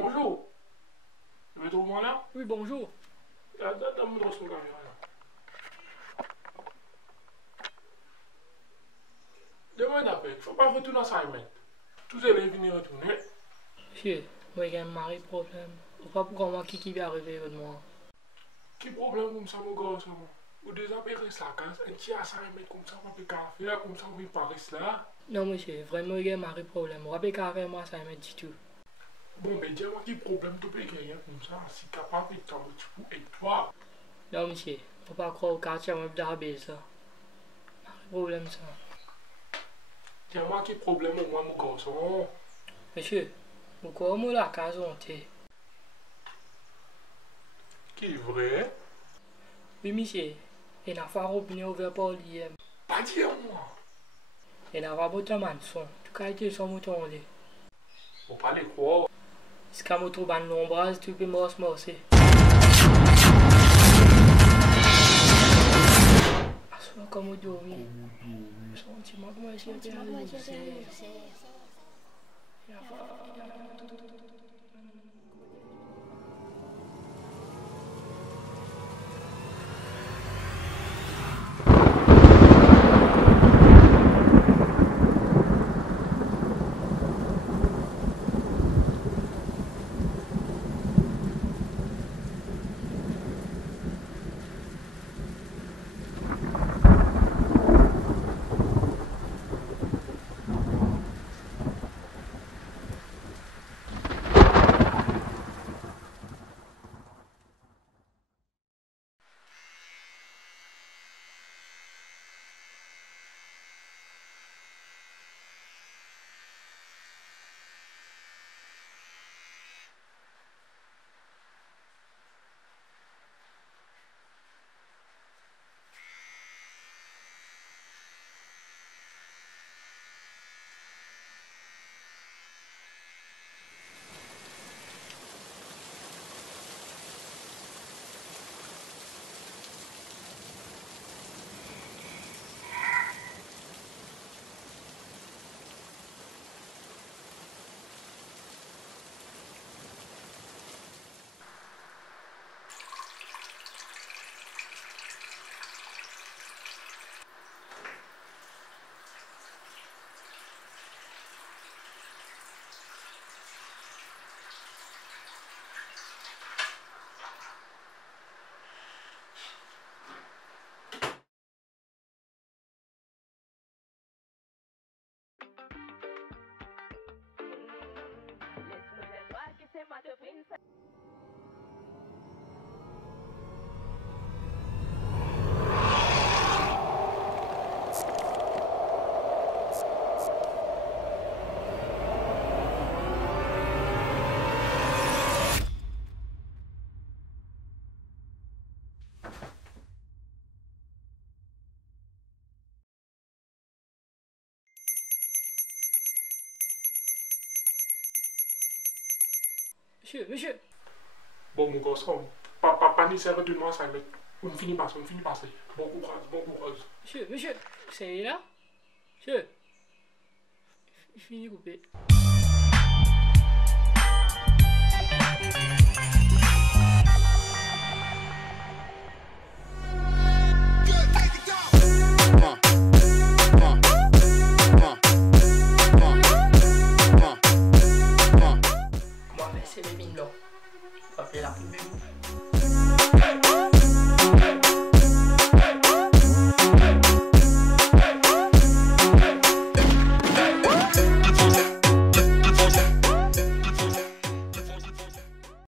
Bonjour. Tu veux trouver là? Oui, bonjour. Donne-moi son caméra là. Demain d'après, il ne faut pas retourner à Simon. Tous les élèves viennent retourner. Monsieur, moi j'ai un mari problème. Je ne sais pas pourquoi moi qui va arriver avec moi. Quel problème comme ça, mon gars, ça? Vous désapérez lacaz, un petit à Simon comme ça, on va café là, comme ça, on va Paris là. Non, monsieur, vraiment j'ai un mari problème. On va pas avec moi, ça me dit tout. Bon, mais dis-moi quel problème tu peux rien comme ça, si capable de t'en et toi. Non, monsieur, faut pas croire au quartier, on va d'arber ça. Mari problème ça. Dis-moi quel problème au moins, mon garçon. Monsieur, pourquoi on la case hante? Qui est vrai? Oui, monsieur, il n'a pas robinet ouvert par l'IM. Pas dire moi. Il n'a pas besoin de son. Tout cas, il son mouton là. Faut pas les croire. Si quand on trouve un nombreux, tu peux morcer. Assois comme on dormit. Sentiment que moi, je sais. Monsieur. Bon, mon garçon, pas nécessaire de moi, Simon. On finit par ça. Bon courage. Monsieur, c'est là? Monsieur. Il finit coupé.